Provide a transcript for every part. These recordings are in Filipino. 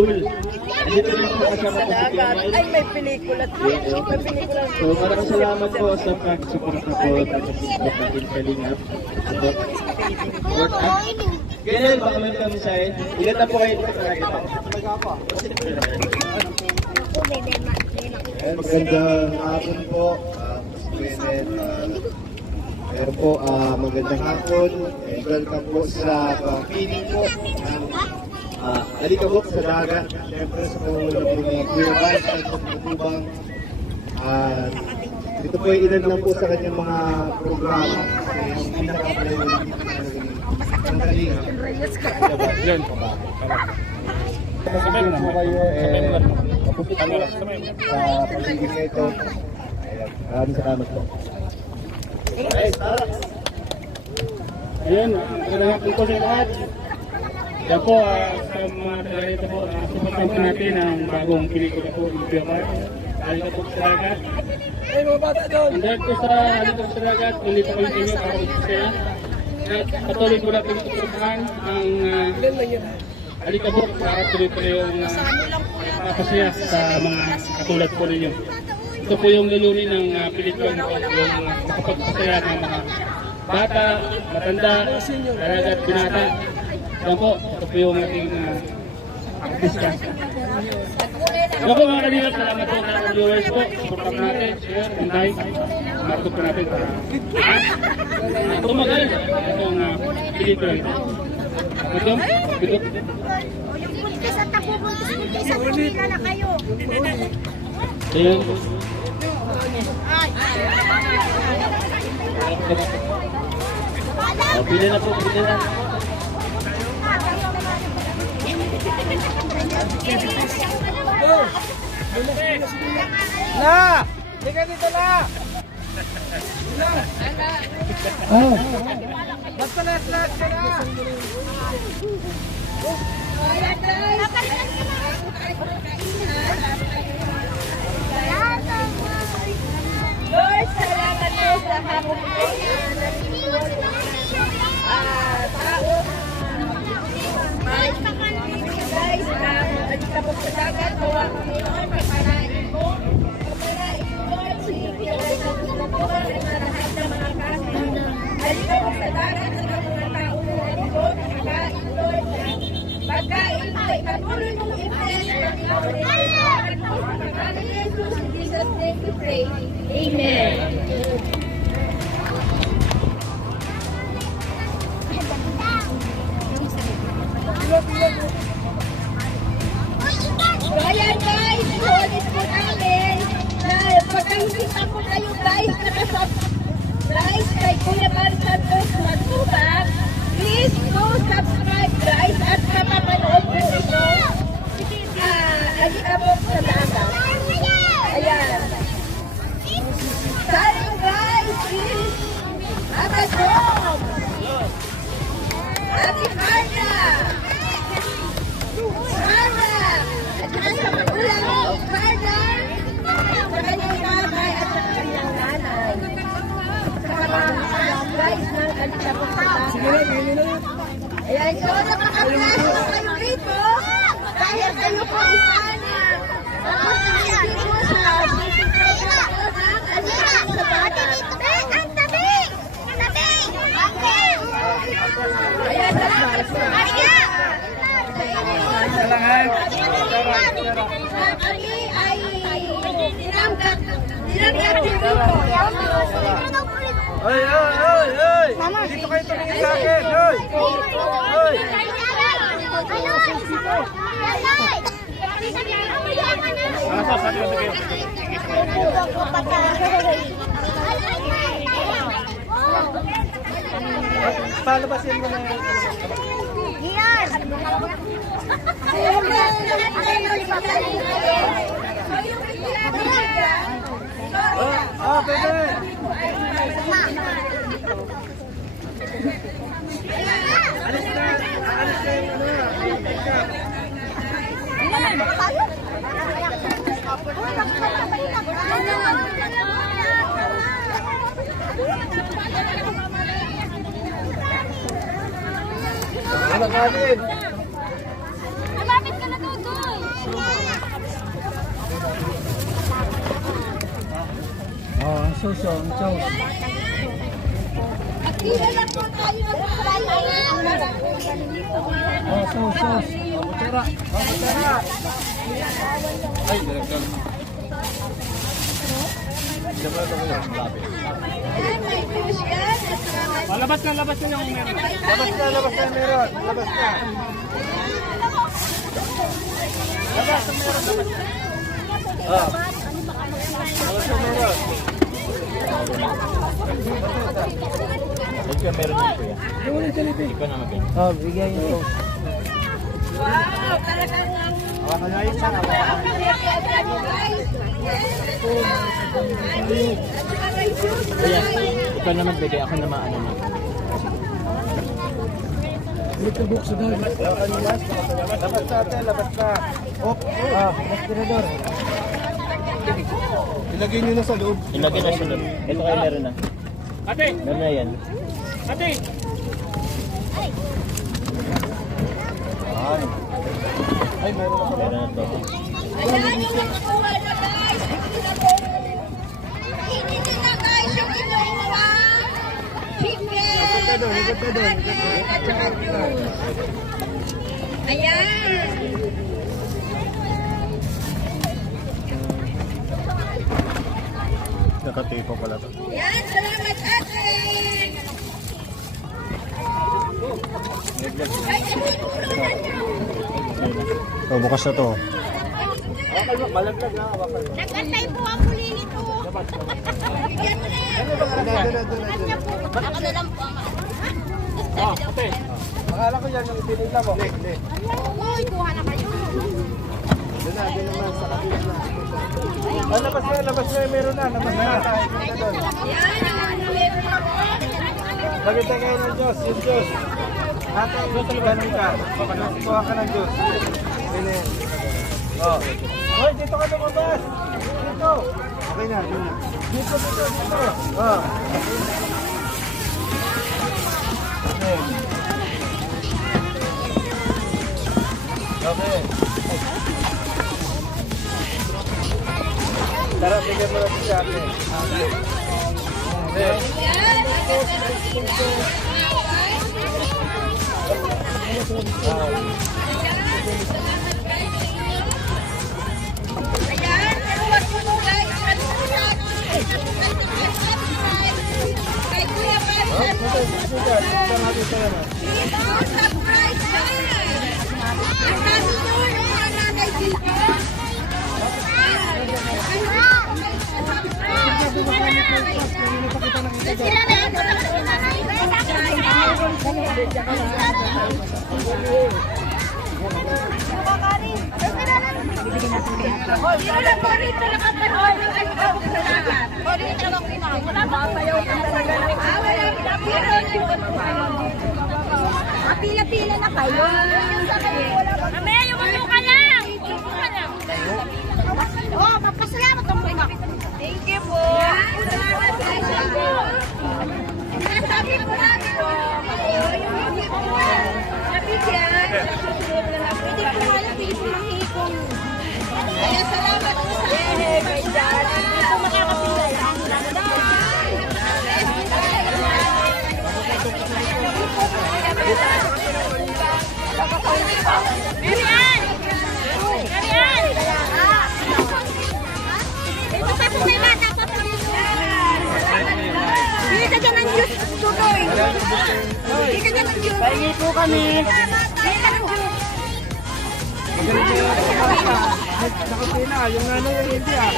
School. Dito rin po kasama Sa po si dagat. PMI. Ay, may pelikula. May pelikula. So maraming salamat po sa pag-support na po at pag-support natin Kalingap. Support up. Ganyan, baka may kami sa akin. Ilan na po kayo dito talaga po? Magandang hapon po, Mas Kenneth. Meron po, magandang hapon. And welcome po sa piling po ng Alikabok sa dagat. Siyempre sa pangunguna po ni Kuya Vice at sa Matubang. Ito po ay ilan lang po sa kanyang mga programa. Kasi yung pinaka-priority ng Kalingap. Yan. Sabi po kayo, sa pagiging ito. Maraming salamat po. Ayan, magandang hapon po sa lahat. Yan po, sa mga talaga po, supportan po natin ang bagong pelikula po, Kuya Vice. Alikabok sa dagat. Andun po sa Alikabok sa dagat, hindi pa kami tinyo para mag-isaya. At patuloy po natin tutulungan ang Alikabok para tuloy-tuloy yung mapasaya sa mga katulad po ninyo. Ito po yung lulunin ng pelikula po, yung makapagpasaya ng mga bata, matanda, dalaga at binata. Yan po, ito po yung ating discuss. Yan po mga kanina, salamat po sa viewers po. Supportan natin, share, and like. Markot po natin para tumagal itong pelikula ito. Ito, bigot. Yung buntis at nakubuntis-buntis at pumila na kayo. Ayan. Pili na po, pili na. Na! Liga dito na! Basta lahat ka na! Lord, salamat po sa hapong tao. Guys, Alikabok sa dagat, gawa kami noon, kapanain mo. Kapanain mo, Lord, sige, lahat ng mga kasi. Alikabok sa dagat, ang mga tao na nandito, nakakain, Lord. Pagkain mo, ipatuloy mong i-bless, Panginoon. Sa pangalan ni Jesus, in Jesus' name we pray. Amen. So ayan guys, ulit po namin na pagkakita po kayo guys, guys, kay Kuya Bar Santos Matubang, please go subscribe guys at kapapanood po ito. Alikabok sa dagat. Ayan. Sayang guys, please. Abadong. Ate Carla. Carla. At saka sa magulang ni Carla. Sa kanyang tatay at sa kanyang nanay. Sa mga guys ng Alikabok sa dagat. Ayan, so napaka-bless po kayo dito. Dahil kayo po isa na dito sa ayan, kami ay dinamgat dito. Ay! Dito kayo tumingin sa akin! Ay! Palabasin mo na yan. Yan! Pwede! Alis na yung Lumapit ka na doon! Akira lang po tayo ng Labas na yung meron. Labas na meron. Labas na. Labas na meron. Ikaw meron din kuya. Ikaw na mag-ganyan. Oh, bigyan niyo. Wow, talagang Hawakan niyo yun sana. Kuya, ikaw na magbigay. Ako na maano na. Hawakan niyo yan. Labas na ate, labas na. Op. Respirador. Ilagay niyo na sa loob. Ilagay na sunod. Ito kayo meron na. Ate! Meron na yan. Ate! Ay, meron na pala. Meron na to. Ayan yung nakuha na guys. Hindi na guys yung kinuha. Chicken. At saka juice. Ayan. Nakatipo pala to. Ayan, salamat ate. Ay, Oh, bukas na to. nagantay po ang muli nito. Bigyan mo na. Ako na lang po. Ate! Akala ko yan yung ipinila mo. Uy, kuha na kayo. Doon naman sa kabila na. Ah, labas na, meron na, labas na. Ayan, meron ako. Maganda kayo ng Diyos, yung Diyos. Ate, ganun ka. Kuha ka ng Diyos. Ganun. Oh. Hoy, dito ka lumabas. Dito. Okay na, dito na. Dito. Oh. Okay. Tara, bigyan mo natin si ate. Okay. Ayan, huwag mo mo guys. Kay Kuya Pastor. Dito, surprise guys. Ang dami nyo yung mga nanay dito. Sila na ito lang yung nanay. Pila-pila na kayo. Mamaya yung ka lang. Oh, magpasalamat ang mga. Thank you po. Salamat guys. Sabi ko natin nabigyan. Pwede ko alam, pwede ko manghikong. Kaya salamat po sa akin. Hindi ko makakapila yan. Marian! Marian! Ito pa po may bata pa po. Bili ka dyan ng juice, tuloy. Bili ka dyan ng juice. Pahingi po kami. Bili ka ng juice. Nakapina, yung nanay yung hindi ah.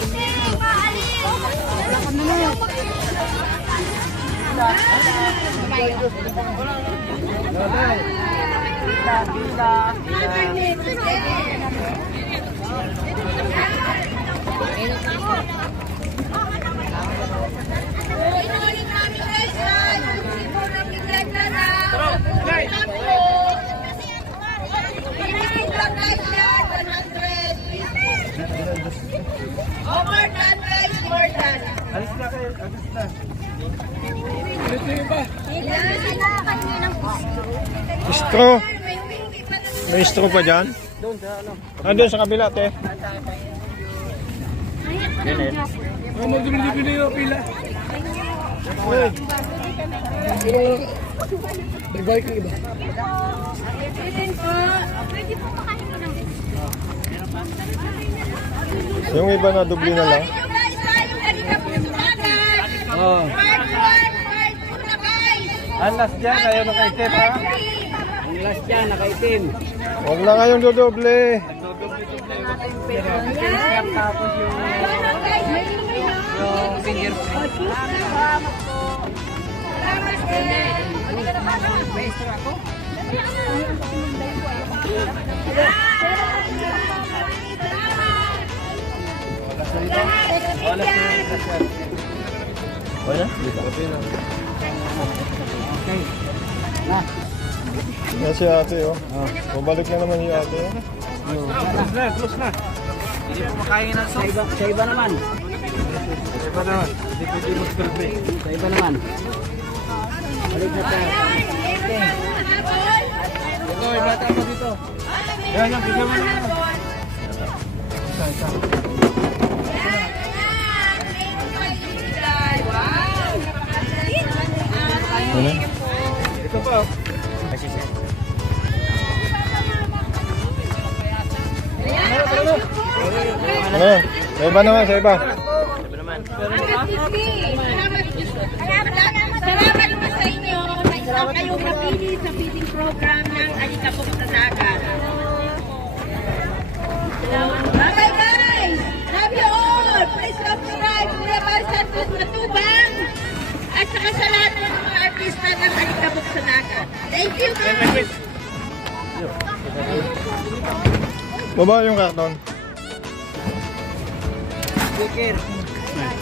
More than guys, more than. Alis na kayo, alis na. Istro. May istro pa dyan? Doon sa ano. Doon sa kabila, te. Ayan, Ganun. Ay, mag-dibili yung pila. Bye-bye ka iba. Yung iba na dubli na lang. Oh. Ang last dyan, ayaw na kay Steph ha? Ang last dyan, nakaitim. Huwag na kayong dodoble. Tapos yung fingerprint. Wala? Yan si ate, oh. Babalik na naman yung ate. Close na. Hindi po makain ng sauce. Sa iba naman. Iba naman. Hindi pwede mag-filme. Sa iba naman. Balik na tayo. Ito, ibata ako dito. Yan, bigyan mo naman. Isa. Ano? Ito pa. Ano? Sa iba naman, sa iba. Salamat po sa inyo na isa kayong napili sa feeding program ng Alikabok sa Dagat. Bye guys! Love you all! Please subscribe to the Santos Matubang at saka sa lahat ng mga artista ng Alikabok sa Dagat. Thank you guys! Baba yung karton. Speaker.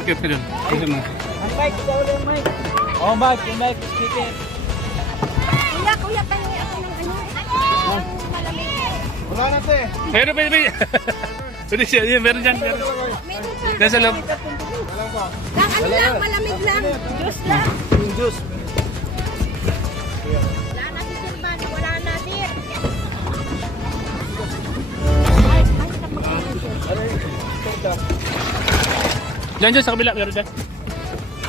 Tukip ka dun. Isa mo. Ang mic, ikaw ulit ang mic. Oh, mic, yung mic, speaker. Kuya, pahingi ako ng ano? Malamig. Wala na te. Meron pa yun. Pwede siya. Yan, meron dyan. Meron. Meron pa. Nasa loob. Ano lang, malamig lang. Diyos lang. Yung juice. Wala na si Silvan, wala na dir. Dyan, sa kabila. Meron dyan.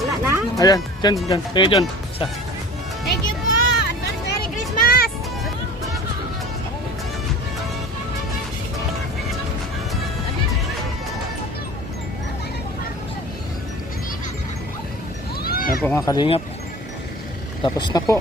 Wala na? Ayan. Dyan. Kaya dyan. Isa. Thank you po! Advance Merry Christmas! Ayan po mga kalingap. Tapos na po.